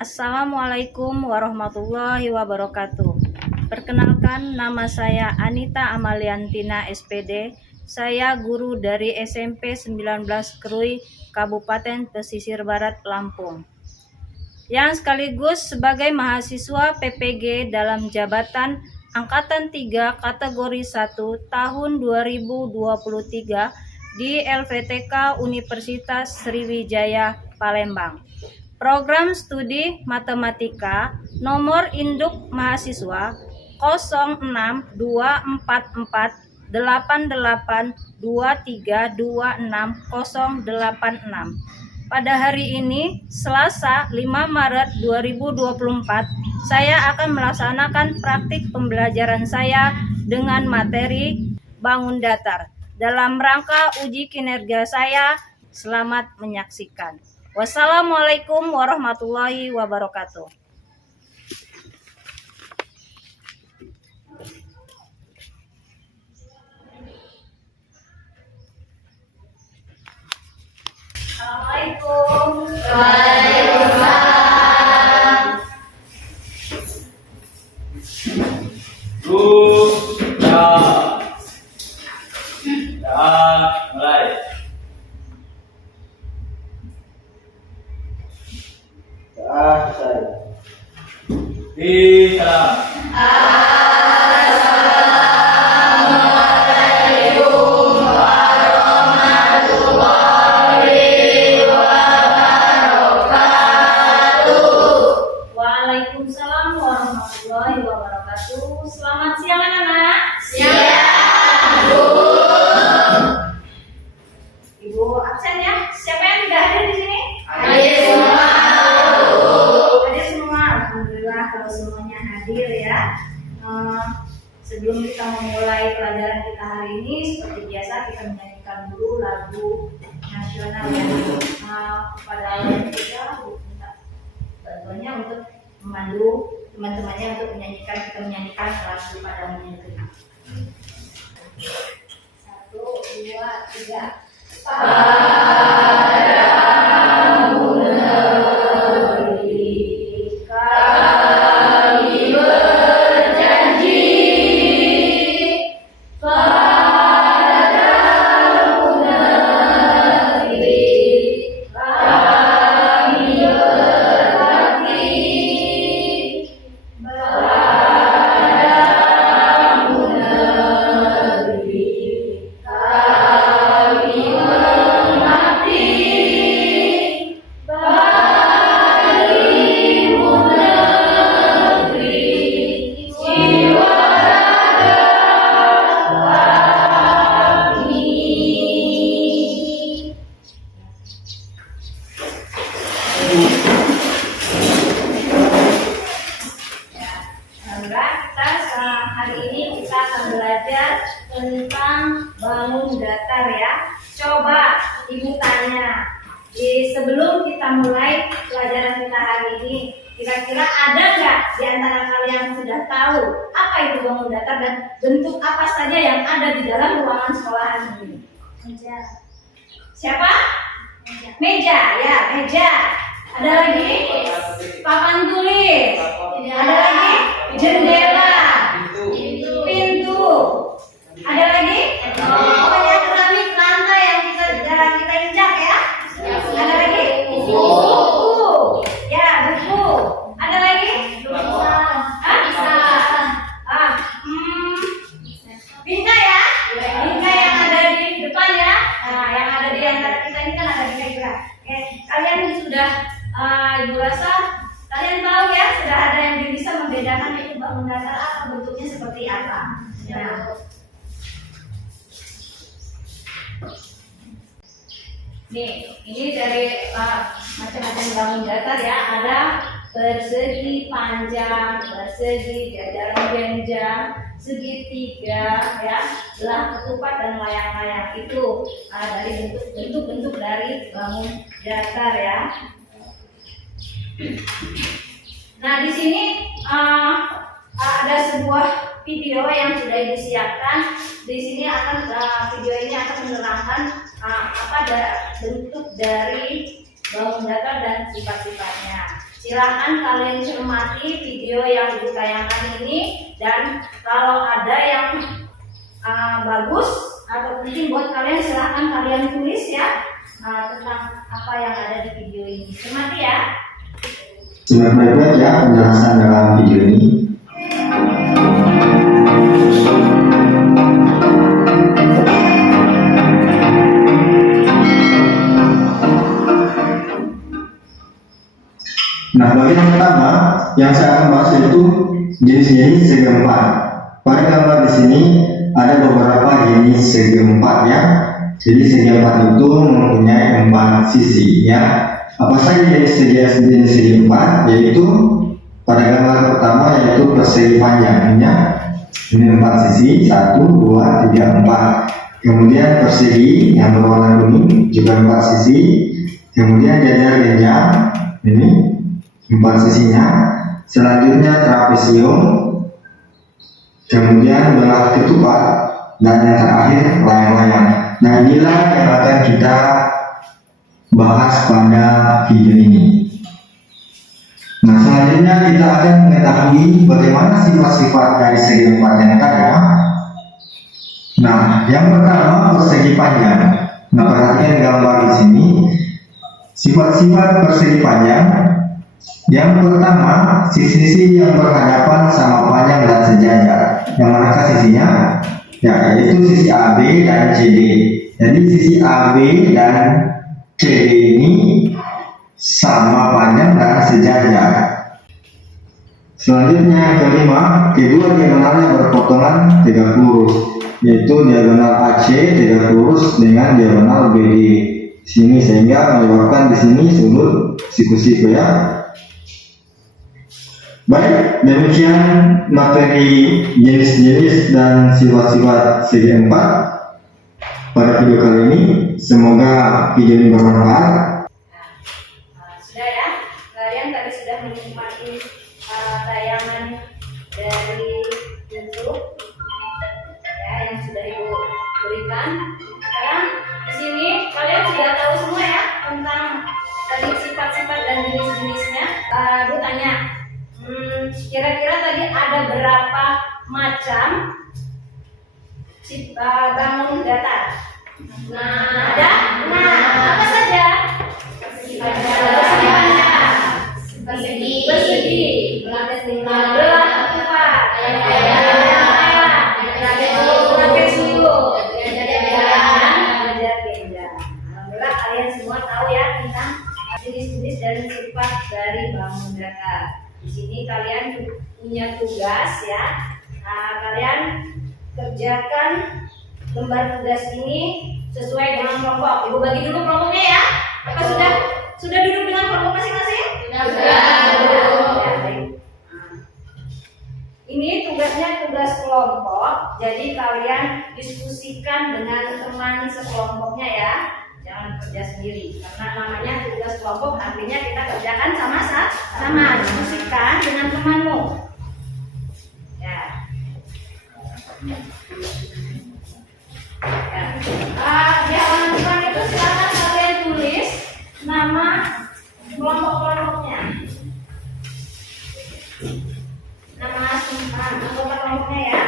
Assalamualaikum warahmatullahi wabarakatuh. Perkenalkan, nama saya Anita Amaliantina SPD. Saya guru dari SMP 19 Krui, Kabupaten Pesisir Barat, Lampung. Yang sekaligus sebagai mahasiswa PPG dalam jabatan Angkatan 3 kategori 1 tahun 2023 di LVTK Universitas Sriwijaya Palembang. Program studi matematika nomor induk mahasiswa 0624488232686. Pada hari ini, Selasa 5 Maret 2024, saya akan melaksanakan praktik pembelajaran saya dengan materi bangun datar dalam rangka uji kinerja saya. Selamat menyaksikan. Wassalamualaikum warahmatullahi wabarakatuh. Assalamualaikum. Waalaikumsalam. Mulai. Assalamualaikum warahmatullahi wabarakatuh. Waalaikumsalam warahmatullahi wabarakatuh. Selamat siang anak-anak. Siang, Bu. Ibu absen ya. Siapa yang tidak hadir di sini? Hadir semua, Bu. Hadir semua. Alhamdulillah kalau semuanya hadir ya. Sebelum kita memulai pelajaran kita hari ini, seperti biasa kita menyanyikan dulu lagu nasional ya. Pada awalnya kita minta bantuannya untuk memandu teman-temannya untuk kita menyanyikan lagu Padamu Negeri. 1, 2, 3. Padamu negeri kami berjanji, padamu negeri kami berbakti, padamu negeri kami mengabdi, bagimu negeri jiwa raga kami. Alhamdulillah, hari ini kita akan belajar tentang bangun datar ya. Coba Ibu tanya, sebelum kita mulai pelajaran kita hari ini, kira-kira ada nggak di antara kalian sudah tahu apa itu bangun datar dan bentuk apa saja yang ada di dalam ruangan sekolahan ini? Meja. Siapa? Meja, ya, meja. Ada lagi? Papan tulis. Ada lagi? Jendela. Pintu. Ada lagi? Oh ya, keramik lantai yang kita injak ya. Ada lagi? Buku. Ya, buku. Ada lagi? Bingkai ya? Bingkai yang ada di depan ya. Nah, yang ada di antara kita ini kan ada bingkai juga. Oke, kalian sudah, Ibu rasa kalian tahu ya, sudah ada yang bisa membedakan itu bangun datar apa, bentuknya seperti apa. Nah, nih, ini dari macam-macam bangun datar ya. Ada persegi panjang, persegi jajaran jenjang, segitiga ya, belah ketupat dan layang-layang. Itu dari bentuk-bentuk dari bangun datar ya. Nah, di sini ada sebuah video yang sudah disiapkan. Di sini video ini akan menerangkan apa bentuk dari bangun datar dan sifat-sifatnya. Silahkan kalian cermati video yang Ibu tayangkan ini, dan kalau ada yang bagus atau penting buat kalian, silahkan kalian tulis ya tentang apa yang ada di video ini. Cermati ya. Simak baik-baik ya penjelasan dalam video ini. Nah, bagian pertama yang saya akan bahas yaitu jenis-jenis segi empat. Pada gambar di sini ada beberapa jenis segi empat ya. Jadi segi empat itu mempunyai 4 sisi ya. Apa saja jenis segi empat? Yaitu pada gambar pertama yaitu persegi panjangnya. Ini 4 sisi, 1, 2, 3, 4. Kemudian persegi yang berwarna kuning juga 4 sisi. Kemudian jajar genjang ini 4 sisinya. Selanjutnya trapesium, kemudian belah ketupat, dan yang terakhir layang-layang. Nah, inilah yang akan kita bahas pada video ini. Nah, selanjutnya kita akan mengetahui bagaimana sifat-sifat dari segi empat yang ada. Nah, yang pertama persegi panjang. Nah, perhatikan gambar di sini. Sifat-sifat persegi panjang. Yang pertama, sisi-sisi yang berhadapan sama panjang dan sejajar. Yang manakah sisinya? Ya, yaitu sisi AB dan CD. Jadi sisi AB dan CD ini sama panjang dan sejajar. Selanjutnya yang kelima, kedua diagonalnya berpotongan tegak lurus, yaitu diagonal AC tegak lurus dengan diagonal BD sini, sehingga menyebabkan di sini sudut siku-siku ya. Baik, demikian materi jenis-jenis dan sifat-sifat segi empat pada video kali ini. Semoga video ini bermanfaat. Sudah ya, kalian tadi sudah menikmati tayangan dari YouTube ya yang sudah Ibu berikan. Sekarang di sini kalian sudah tahu semua ya tentang tadi sifat-sifat dan jenis-jenisnya. Bu tanya, kira-kira tadi ada berapa macam bangun datar? Nah, ada? Nah, apa saja? Persegi, belah ketupat, alhamdulillah kalian semua tahu ya tentang jenis-jenis dan sifat dari bangun datar. Di sini kalian punya tugas ya. Nah, kalian kerjakan lembar tugas ini sesuai dengan kelompok. Ibu bagi dulu kelompoknya ya. Apa sudah duduk dengan kelompok masing-masing? Sudah. Ya, baik. Ini tugasnya tugas kelompok. Jadi kalian diskusikan dengan teman sekelompoknya ya. Jangan kerja sendiri, karena namanya tugas kelompok, artinya kita kerjakan sama, diskusikan dengan temanmu. Ya. Di halaman depan itu silakan kalian tulis nama kelompok-kelompoknya. Nama anggota kelompoknya ya.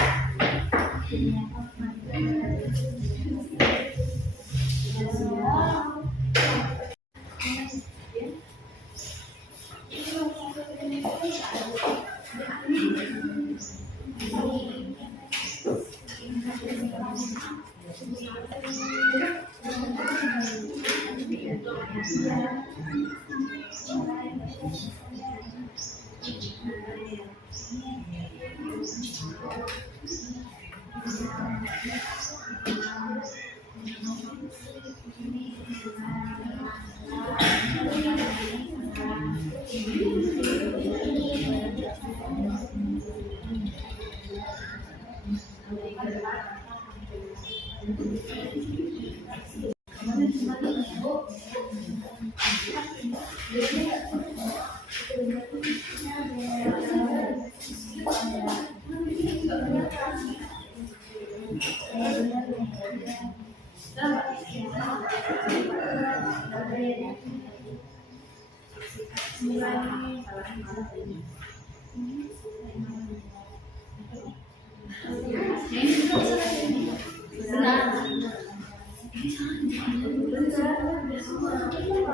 Oh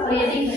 iya, ding.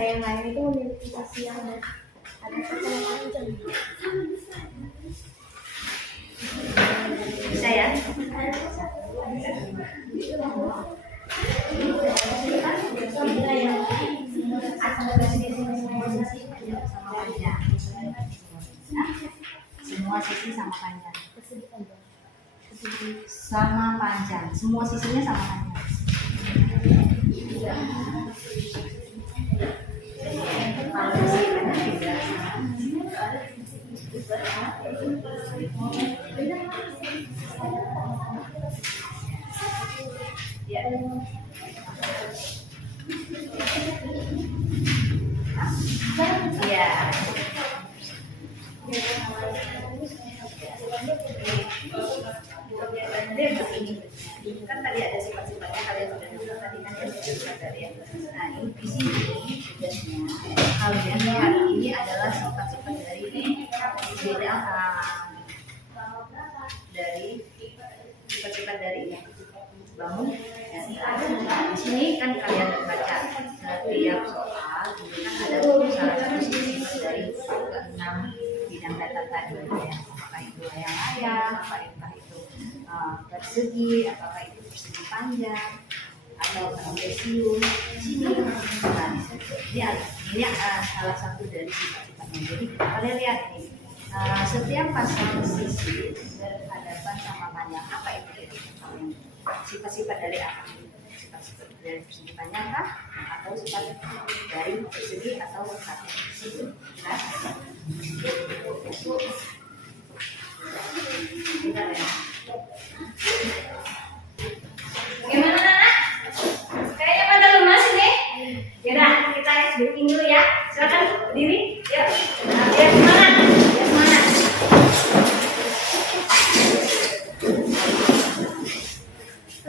Yang lain itu memiliki sisi yang ada kepala panjang. Bisa ya? Semua sisi sama panjang. Sama panjang. Semua sisinya sama panjang. Ya. Kan tadi ada sifat-sifatnya, kalian sudah dengar tadi kan ya sifat dari ya. Nah ini di sini tugasnya kalian hari ini adalah sifat-sifat dari perbedaan dari sifat-sifat dari bangun dan tidur. Nah di sini kan kalian baca setiap soal ini kan ada salah satu sifat dari 6 bidang data tadi ya. Apakah itu layang-layang, apakah itu persegi, apakah itu persegi panjang atau trapesium. Nah, ini salah satu dari sifat-sifatnya. Jadi kalian lihat nih, setiap pasang sisi berhadapan sama panjang, apa itu? Sifat-sifat dari apa? Sifat-sifat dari persegi panjang kah? Atau sifat dari persegi atau trapesium? Nah, bentar ya. Gimana Nana? Kayaknya pada lemas nih. Yaudah, kita breaking dulu ya. Silakan berdiri. Yuk. Nah, biar semangat. Biar semangat.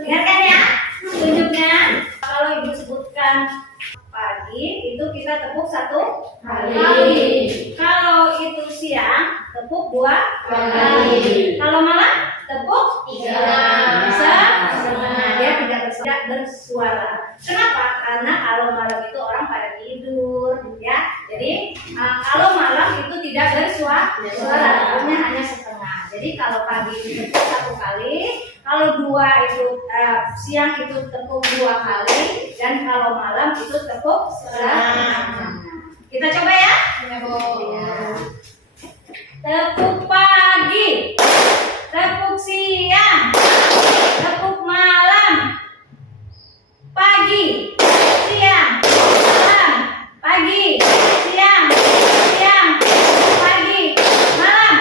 Ingatkan ya, tunjuknya. Kalau ibu sebutkan pagi, itu kita tepuk 1 kali. Kalau itu siang, tepuk 2 kali. Kalau malam, tepuk 3. Bisa? Nah, dia tidak bersuara. Kenapa? Karena kalau malam itu orang pada tidur, ya. Jadi kalau malam itu tidak bersuara, artinya hanya setengah. Jadi kalau pagi itu tepuk 1 kali, kalau 2 itu siang itu tepuk 2 kali, dan kalau malam itu tepuk setengah. Kita coba ya. Tepuk pagi, tepuk siang, tepuk malam, pagi, siang, malam, pagi, siang, pagi, malam.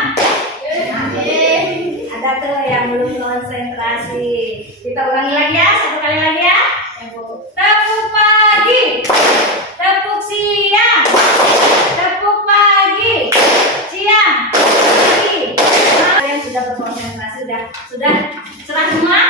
Ada tuh yang belum konsentrasi. Kita ulangi lagi ya, 1 kali lagi ya. Tepuk pagi, tepuk siang, tepuk pagi, siang, pagi, malam. Kalian sudah berkonsentrasi, sudah cerah semua?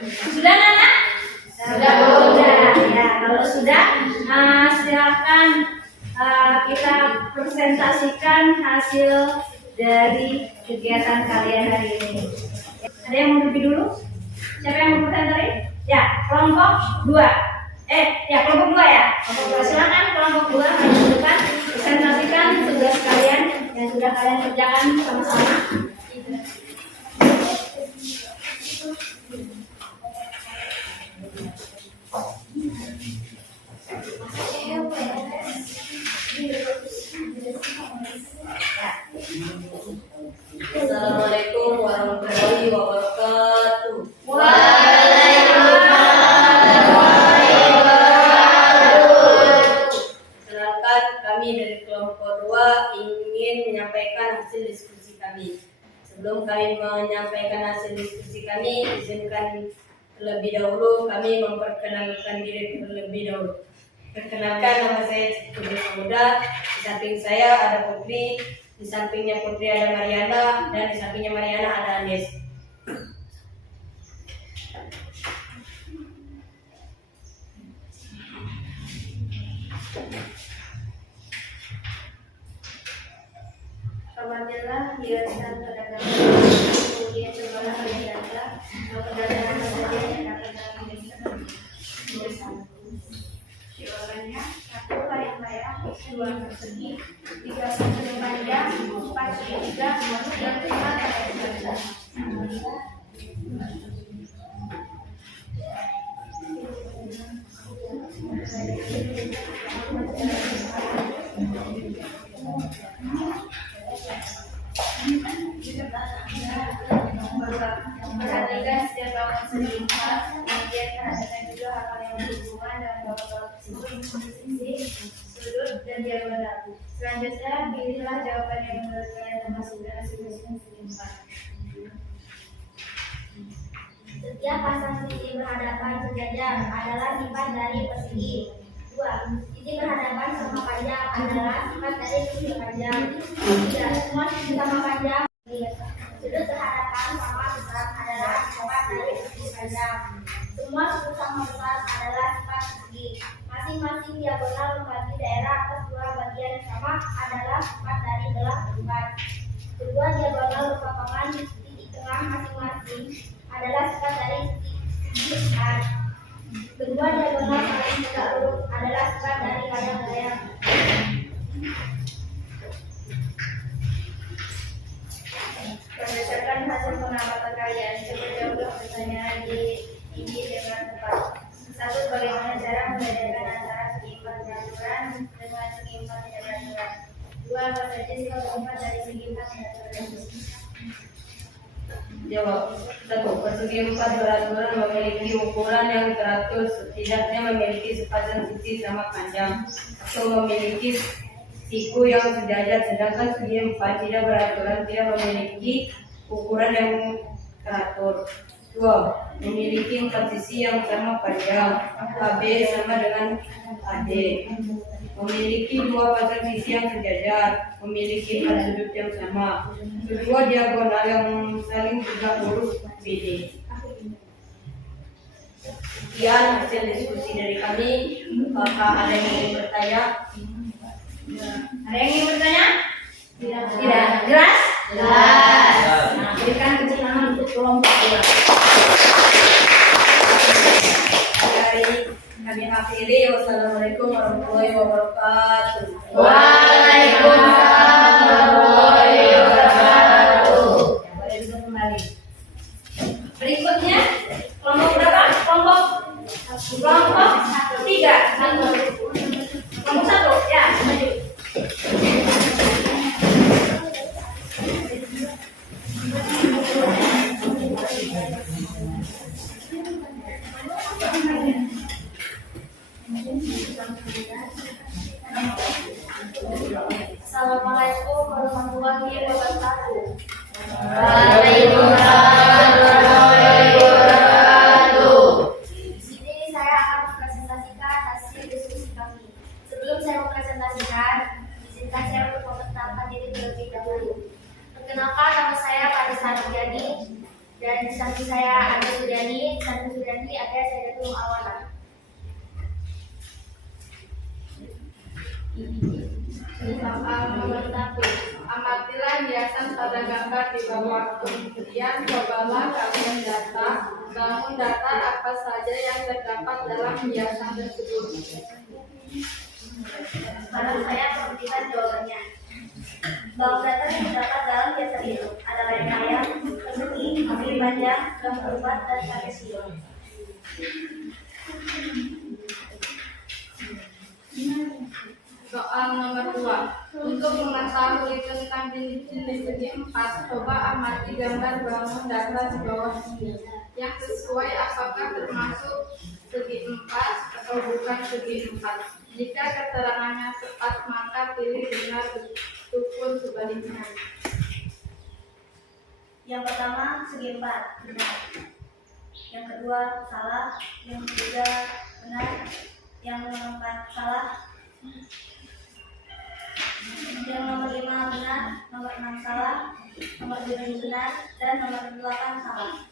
Sudah Nana? Sudah. Ya, kalau sudah, silakan kita presentasikan hasil dari kegiatan kalian hari ini. Ada yang mau lebih dulu? Siapa yang mau presentasi? Ya, kelompok 2. Kelompok 2 ya. Kelompok 2 silakan kelompok 2 menunjukkan presentasikan tugas kalian yang sudah kalian kerjakan sama-sama. Assalamualaikum warahmatullahi wabarakatuh. Perkenalkan, kami dari kelompok 2 ingin menyampaikan hasil diskusi kami. Sebelum kami menyampaikan hasil diskusi kami, izinkan terlebih dahulu kami memperkenalkan diri terlebih dahulu. Perkenalkan, nama saya Putri Muda. Di samping saya ada Putri, di sampingnya Putri ada Mariana, dan di sampingnya Mariana ada Andes. Kematilah hiasan pedagang, kemudian cobalah kalian jaga, perdagangan saja yang dapat kami berikan. Jawabannya 1 layang merah, 2 persegi, 3 persegi panjang, 4 segitiga, dan 5 layang ganda. Perhatikan setiap bangun selipat, kemudian perhatikan juga hal-hal yang berhubungan dengan babak tersebut, sisi, sudut, dan diagonal. Selanjutnya, pilihlah jawaban yang menurut kalian termasuk dalam masing-masing selipat. Setiap pasang sisi berhadapan sejajar adalah sifat dari persegi. 2. Sisi berhadapan sama panjang adalah sifat dari sisi panjang. 3. Semua sisi sama panjang. Sudut berhadapan sama besar adalah sifat dari sisi panjang. Semua sudut sama besar adalah sifat persegi. Masing-masing diagonal membagi daerah atas 2 bagian yang sama adalah sifat dari belah berempat. Kedua diagonal berpapangan di titik tengah masing-masing adalah sifat dari segi empat. Kedua diagonal saling tegak lurus adalah sifat dari layang-layang. Berdasarkan hasil pengamatan kalian, coba jawablah pertanyaan ini dengan tepat. 1. Bagaimana cara membedakan antara segi empat beraturan dengan segi empat tidak beraturan? 2. Apa saja sifat empat dari segi empat tidak beraturan? Jawab. 1. Persegi 4 beraturan memiliki ukuran yang teratur, setidaknya memiliki sepasang sisi sama panjang atau memiliki siku yang sejajar, sedangkan segi 4 tidak beraturan, tidak memiliki ukuran yang teratur. 2. Memiliki 4 sisi yang sama panjang, AB sama dengan AD. Memiliki 2 pasang sisi yang sejajar, memiliki 4 sudut yang sama. Kedua diagonal yang saling tegak lurus BD. Sekian hasil diskusi dari kami. Apakah ada yang ingin bertanya? Ada yang ingin bertanya? Tidak. Jelas? Jelas. Nah, berikan tepuk tangan untuk kelompok 2. Dari kami akhiri. Wassalamualaikum warahmatullahi wabarakatuh. Waalaikumsalam warahmatullahi wabarakatuh. Boleh duduk kembali. Berikutnya kelompok berapa? Kelompok 3. Kelompok 1 ya. Maju. Assalamualaikum warahmatullahi wabarakatuh. Di sini saya akan mempresentasikan hasil diskusi kami. Sebelum saya mempresentasikan, izinkan saya untuk memperkenalkan diri terlebih dahulu. Perkenalkan, nama saya Parisa Nurjani, dan di samping saya ada Suryani, ada saya Datul Awana. Nomor 1. Amatilah hiasan pada gambar di bawah. Kemudian cobalah kalian bangun data apa saja yang terdapat dalam hiasan tersebut. Sekarang saya memberikan jawabannya. Bahwa data yang terdapat dalam hiasan itu adalah ayam, persegi, kaki panjang, gambar ubat, dan kakek siung. Soal nomor 2. Untuk mengetahui tentang jenis segi 4, coba amati gambar bangun data di bawah ini. Yang sesuai apakah termasuk segi 4 atau bukan segi 4. Jika keterangannya tepat, maka pilih benar, ataupun sebaliknya. Yang pertama, segi 4, benar. Yang kedua, salah. Yang ketiga, benar. Yang keempat, salah. Yang nomor 5 benar, nomor 6 salah, nomor 7 benar, dan nomor 8 salah.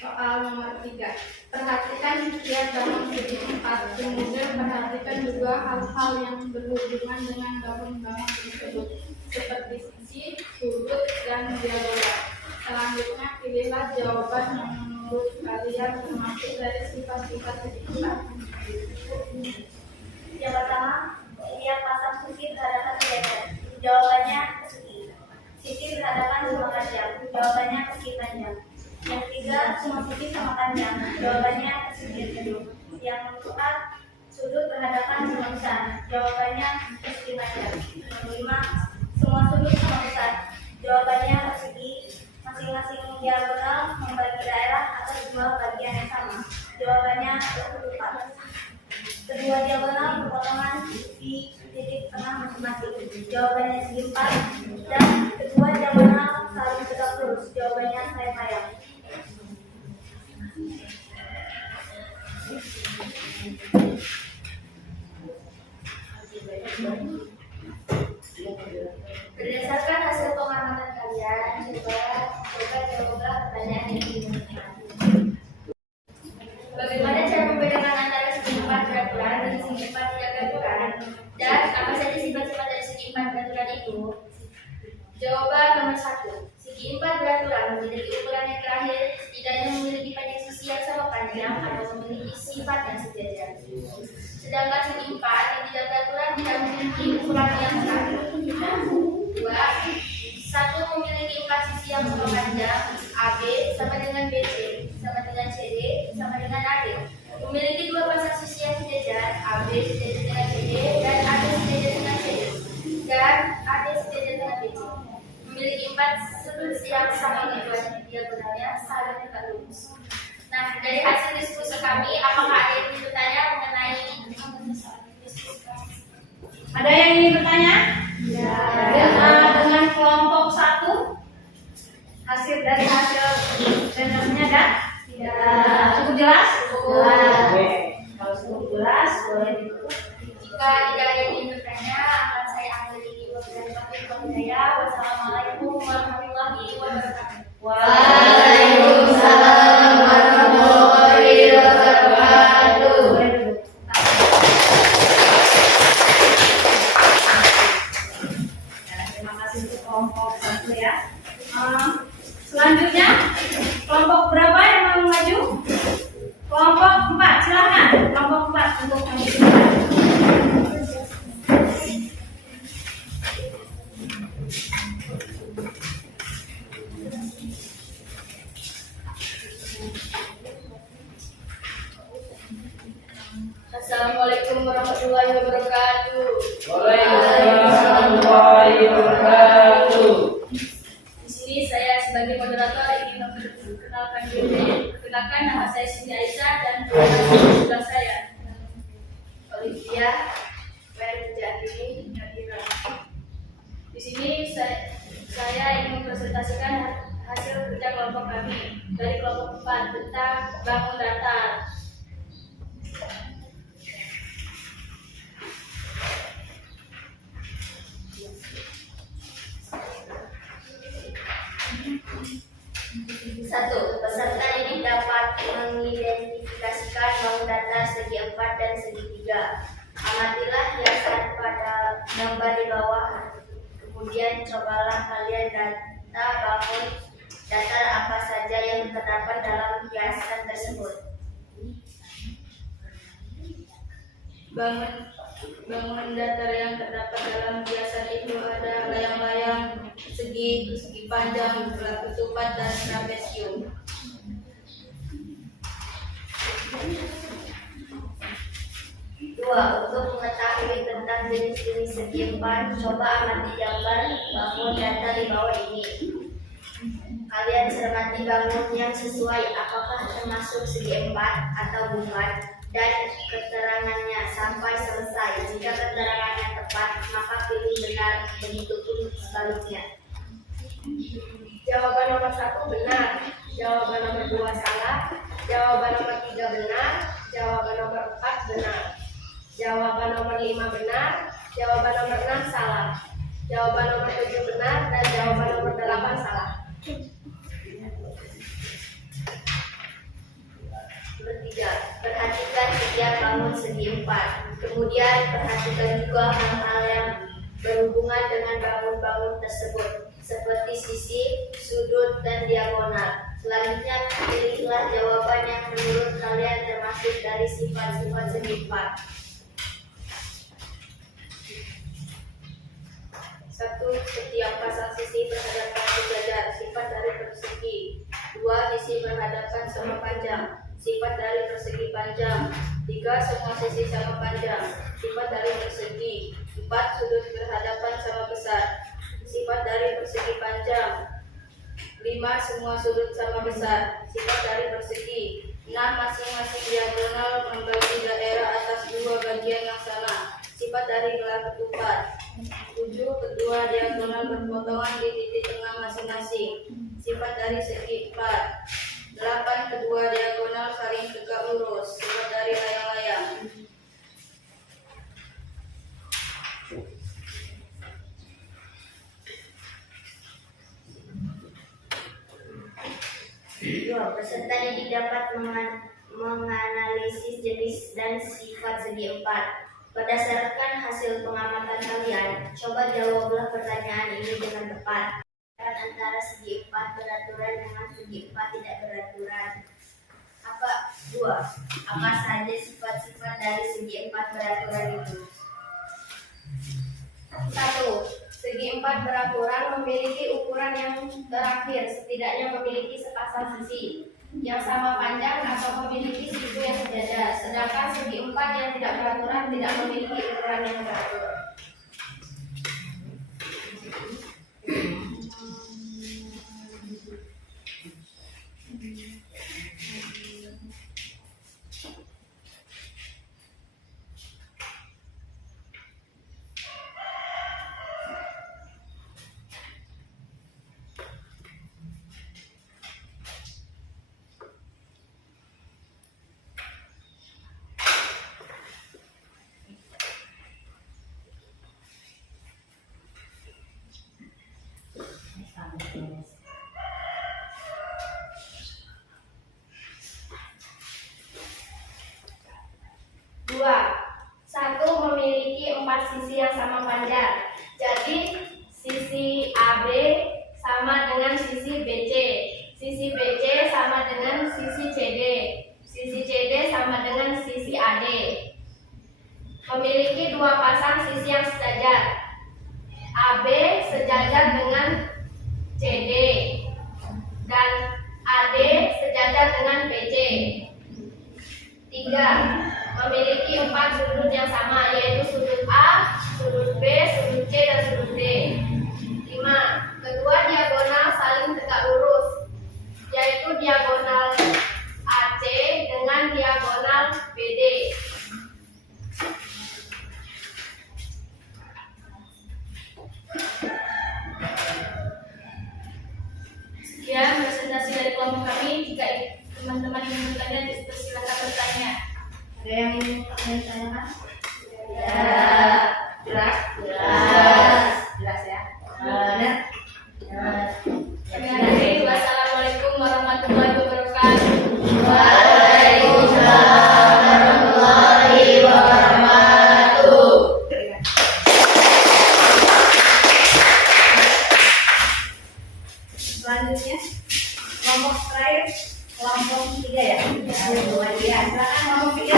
Soal nomor 3. Perhatikan setiap bangun segi 4. Kemudian perhatikan juga hal-hal yang berhubungan dengan bangun-bangun tersebut, seperti sisi, sudut, dan diagonal. Selanjutnya pilihlah jawaban yang menurut kalian termasuk dari sifat-sifat segi 4. Yang pertama, setiap pasang sisi berhadapan sejajar. Jawabannya persegi. Sisi berhadapan sama panjang. Jawabannya persegi panjang. Yang ketiga, semua sisi sama panjang. Jawabannya persegi kedua. Yang keempat, sudut berhadapan sama besar. Jawabannya persegi panjang. Yang kelima, semua sudut sama besar. Jawabannya persegi. Masing-masing diagonal membagi daerah atas dua bagian yang sama. Jawabannya keempat. Kedua diagonal berpotongan di titik tengah masing-masing. Jawabannya segi 4. Dan kedua diagonal saling tegak lurus. Jawabannya sayap-sayap. Berdasarkan hasil pengamatan kalian, coba jawablah pertanyaan yang diinginkan. Bagaimana cara membedakan antara segi 4 beraturan dan segi 4 tidak beraturan? Dan apa saja sifat-sifat dari segi 4 beraturan itu? Jawaban nomor 1. Segi 4 beraturan memiliki ukuran yang terakhir, setidaknya memiliki panjang sisi yang sama panjang atau memiliki sifat yang sejajar. Sedangkan segi 4 yang tidak beraturan tidak memiliki ukuran yang terakhir. 2. Satu memiliki 4 sisi yang sama panjang, AB sama dengan BC, sama dengan CD, sama dengan AD. Memiliki 2 pasang sisi yang sejajar, AB sejajar dengan CD dan AD sejajar dengan CD, dan AD sejajar dengan BC. Memiliki 4 sudut yang sama dengan diagonalnya saling tegak lurus. Nah, dari hasil diskusi kami, apakah ada yang ingin bertanya mengenai Ada yang ingin bertanya? Ya. Dengan kelompok 1 dari hasil sendernya ada? Ya. Cukup jelas? Oke. Kalau cukup jelas, boleh ditutup. Jika tidak ada yang ingin bertanya, akan saya akhiri beberapa hidayah. Wassalamualaikum warahmatullahi wabarakatuh. Waalaikumsalam warahmatullahi wabarakatuh. Boleh duduk. Terima kasih untuk kelompok 1 ya. Selanjutnya, kelompok berapa yang mau maju? Kelompok 4, silakan. Kelompok 4 untuk maju. wabarakatuh. Waalaikumsalam warahmatullahi wabarakatuh. Di sini saya sebagai moderator ingin memperkenalkan diri. Perkenalkan, nama saya Siti Aisyah dan sebelah saya Olivia Werjadini Nadira. Di sini saya ingin mempresentasikan hasil kerja kelompok kami dari kelompok 4 tentang bangun datar. Satu, peserta ini dapat mengidentifikasikan bangun datar segi 4 dan segi 3. Amatilah hiasan pada gambar di bawah. Kemudian cobalah kalian data bangun datar apa saja yang terdapat dalam hiasan tersebut. Bangunan datar yang terdapat dalam hiasan itu ada layang-layang, persegi panjang, ketupat, dan trapesium. Dua, untuk mengetahui tentang jenis-jenis segi 4, coba amati gambar bangun datar di bawah ini. Kalian cermati bangun yang sesuai, apakah termasuk segi 4 atau bukan, dan keterangannya sampai selesai. Jika keterangannya tepat, maka pilih benar, begitupun sebaliknya. Jawaban nomor 1 benar, jawaban nomor 2 salah, jawaban nomor 3 benar, jawaban nomor 4 benar, jawaban nomor 5 benar, jawaban nomor 6 salah, jawaban nomor 7 benar, dan jawaban nomor 8 salah. Bertiga, perhatikan setiap bangun segi 4. Kemudian perhatikan juga hal-hal yang berhubungan dengan bangun-bangun tersebut, seperti sisi, sudut, dan diagonal. Selanjutnya, pilihlah jawaban yang menurut kalian termasuk dari sifat-sifat segi 4. 1. Setiap pasang sisi berhadapan sejajar, sifat dari persegi. 2. Sisi berhadapan sama panjang, sifat dari persegi panjang. 3. Semua sisi sama panjang, sifat dari persegi. 4. Sudut berhadapan sama besar, sifat dari persegi panjang. 5. Semua sudut sama besar, sifat dari persegi. 6. Masing-masing diagonal membagi daerah atas dua bagian yang sama, sifat dari gelar ketupat. 7. Kedua diagonal berpotongan di titik tengah masing-masing, sifat dari segi 4. 8. Kedua diagonal saling tegak lurus, sifat dari layang-layang. Dua, peserta didik dapat menganalisis jenis dan sifat segi 4. Berdasarkan hasil pengamatan kalian, coba jawablah pertanyaan ini dengan tepat. Antara segi 4 beraturan dengan segi 4 tidak beraturan. Apa saja sifat-sifat dari segi 4 beraturan itu? 1. Segi 4 beraturan memiliki ukuran yang terakhir, setidaknya memiliki sepasang sisi yang sama panjang atau memiliki siku yang sejajar. Sedangkan segi 4 yang tidak beraturan tidak memiliki ukuran yang teratur. 2. 1. Memiliki 4 sisi yang sama panjang. Jadi sisi AB sama dengan sisi BC, sisi BC sama dengan sisi CD, sisi CD sama dengan sisi AD. Memiliki 2 pasang sisi yang sejajar. AB sejajar dengan CD dan AD sejajar dengan BC. 3. memiliki 4 sudut yang sama, yaitu sudut A, sudut B, sudut C, dan sudut D. 5. Kedua diagonal saling tegak lurus, yaitu diagonal AC dengan diagonal BD. Sekian presentasi dari kelompok kami. Jika teman-teman ingin bertanya, silakan bertanya. Ada yang ingin bertanya? Ya. Jelas? Jelas. Jelas ya? Benar? Kami akhiri. Wassalamualaikum warahmatullahi wabarakatuh. Waalaikumsalam warahmatullahi wabarakatuh. Selanjutnya kelompok terakhir, kelompok 3 ya. Silakan kelompok 3.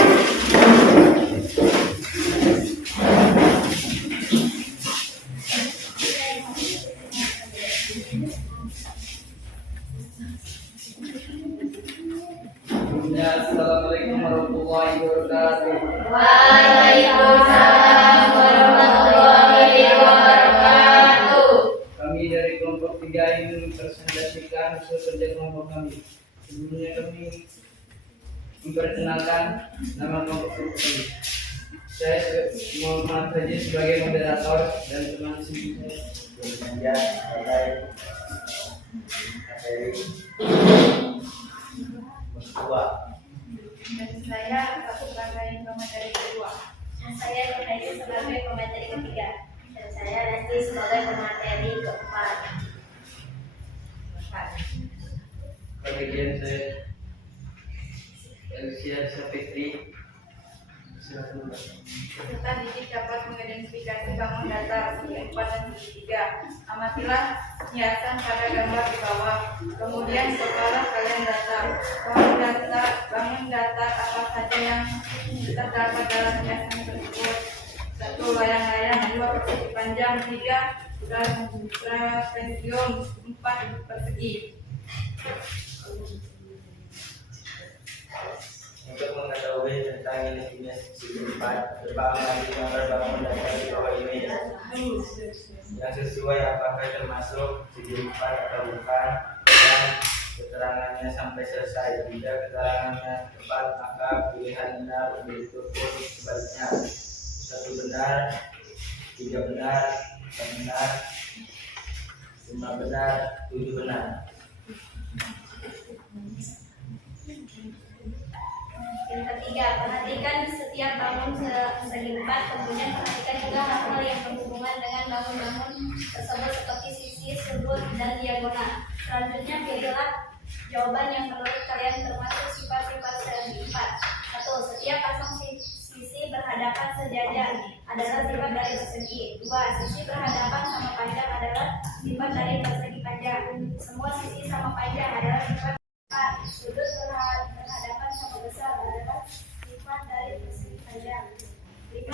Ya, assalamualaikum warahmatullahi wabarakatuh. Waalaikumsalam warahmatullahi wabarakatuh. Kami dari kelompok 3 ingin mempresentasikan hasil kerja kelompok kami. Sebelumnya kami memperkenalkan nama kelompok kami. Saya Muhammad Haji sebagai moderator dan teman sini saya sebagai materi kedua. Dan saya sebagai pemateri kedua. Dan saya Nurhaji sebagai pemateri ketiga. Dan saya Lesti sebagai pemateri keempat. Kemudian saya Elsia Safitri. Silakan. Peserta didik dapat mengidentifikasi bangun datar segi 4 dan segi 3. Amatilah hiasan pada gambar di bawah. Kemudian cobalah kalian datar. Bangun datar apa saja yang terdapat dalam hiasan tersebut. 1. Layang-layang. 2. Persegi panjang. 3. Trapesium. 4. Persegi. Untuk mengetahui tentang jenis segi 4, berbang lagi gambar bangun datar di bawah ini yang sesuai apakah termasuk segi 4 atau bukan, dan keterangannya sampai selesai. Jika keterangannya tepat, maka pilihan benar, begitu pun sebaliknya. 1 benar, 3 benar, 4 benar, 5 benar, 7 benar. Yang ketiga, perhatikan setiap bangun segi 4, kemudian perhatikan juga hal-hal yang berhubungan dengan bangun-bangun tersebut seperti sisi, sudut, dan diagonal. Selanjutnya, pilihlah jawaban yang menurut kalian termasuk sifat-sifat segi 4. 1. Setiap pasang sisi berhadapan sejajar adalah sifat dari persegi. 2. Sisi berhadapan sama panjang adalah sifat dari persegi panjang. Semua sisi sama panjang adalah sifat 4. Sudut berhadapan sama besar adalah sifat dari persegi panjang. 5.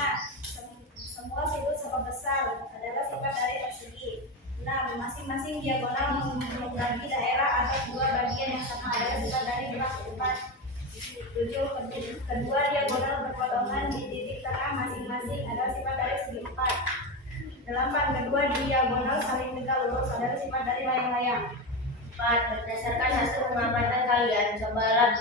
Semua sudut sama besar adalah sifat dari persegi. 6. Masing-masing diagonal membagi daerah atas 2 bagian yang sama adalah sifat dari belah 4. 7. Kedua diagonal berpotongan di titik tengah masing-masing adalah sifat dari segi 4. 8. Kedua diagonal saling tegak lurus adalah sifat dari layang-layang. 4. Berdasarkan hasil pengamatan kalian, cobalah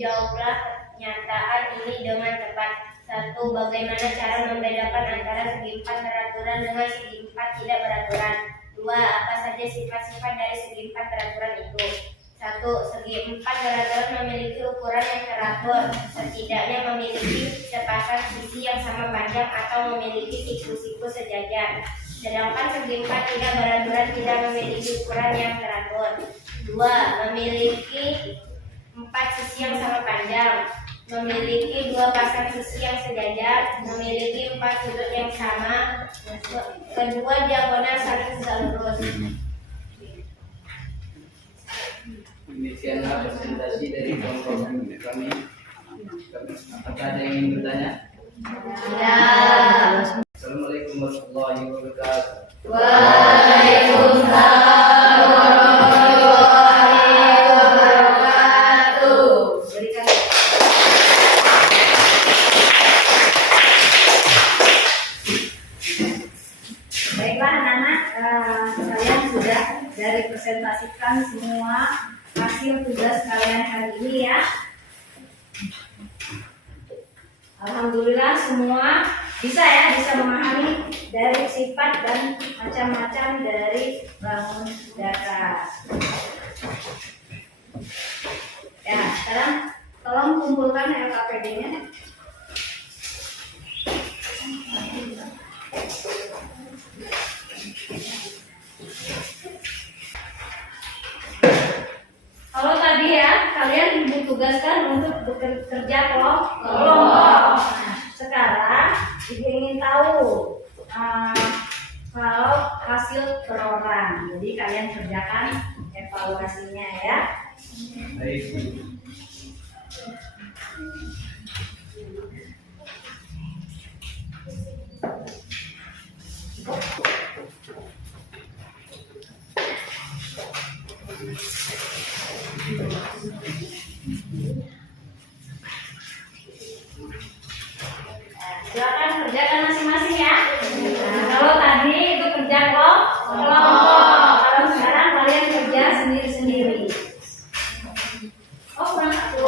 jawablah pernyataan ini dengan tepat. 1. Bagaimana cara membedakan antara segi 4 beraturan dengan segi 4 tidak beraturan? 2. Apa saja sifat-sifat dari segi 4 beraturan itu? 1. Segi 4 beraturan memiliki ukuran yang teratur, setidaknya memiliki sepasang sisi yang sama panjang atau memiliki siku-siku sejajar. Sedangkan segi 4 tidak beraturan tidak memiliki ukuran yang teratur. 2. Memiliki 4 sisi yang sama panjang, memiliki 2 pasang sisi yang sejajar, memiliki 4 sudut yang sama, kedua diagonal saling tegak lurus. Demikianlah presentasi dari kelompok kami. Apakah ada yang ingin bertanya? Ya. Assalamualaikum warahmatullahi wabarakatuh. Waalaikumsalam warahmatullahi wabarakatuh. Berikan mempresentasikan semua hasil tugas kalian hari ini ya. Alhamdulillah semua bisa memahami dari sifat dan macam-macam dari bangun datar. Ya, sekarang tolong kumpulkan LKPD-nya. Kalau tadi ya, kalian ditugaskan untuk bekerja kelompok. Nah, sekarang ibu ingin tahu kalau hasil per orang. Jadi kalian kerjakan evaluasinya ya. Baik. Silakan kerjakan masing-masing ya. Nah, kalau tadi itu kerja kelompok, kalau sekarang kalian kerja sendiri-sendiri. Oh, kurang satu.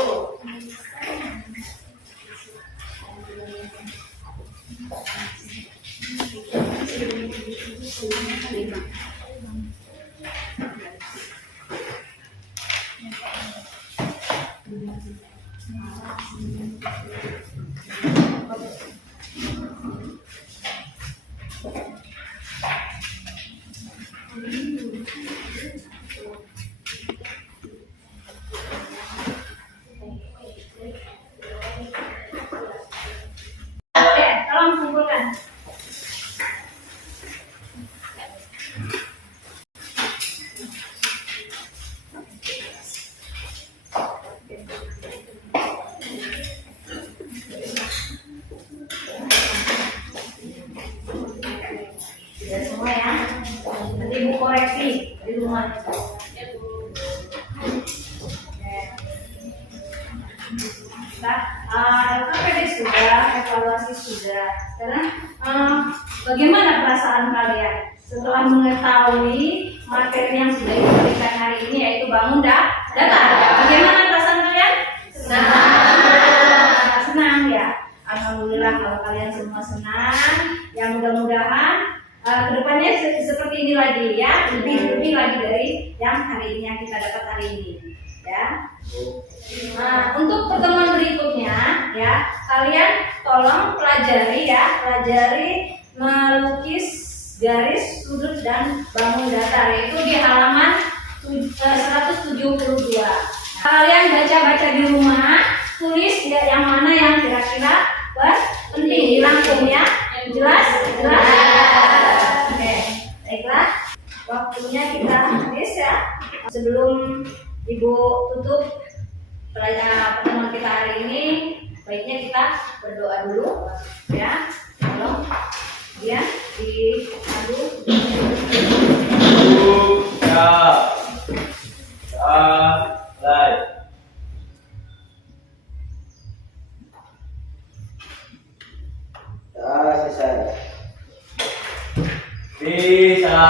Oke, tolong kumpulkan. Sudah semua ya. Nanti ibu koreksi di rumah. LKPD sudah, evaluasi sudah. Sekarang bagaimana perasaan kalian setelah mengetahui materi yang sudah diberikan hari ini, yaitu bangun data? Bagaimana perasaan kalian? Senang ya. Alhamdulillah kalau kalian semua senang. Ya mudah-mudahan kedepannya seperti ini lagi ya, lebih lagi dari yang hari ini yang kita dapat hari ini ya. Nah, untuk pertemuan berikutnya ya, kalian tolong pelajari melukis garis, sudut dan bangun datar, yaitu di halaman 172. Kalian baca-baca di rumah, tulis ya yang mana yang kira-kira penting, dirangkum ya. Jelas? Oke, baiklah. Waktunya kita habis ya. Sebelum Ibu tutup pertemuan kita hari ini, baiknya kita berdoa dulu ya. Tolong ya diadu. selesai. Bisa.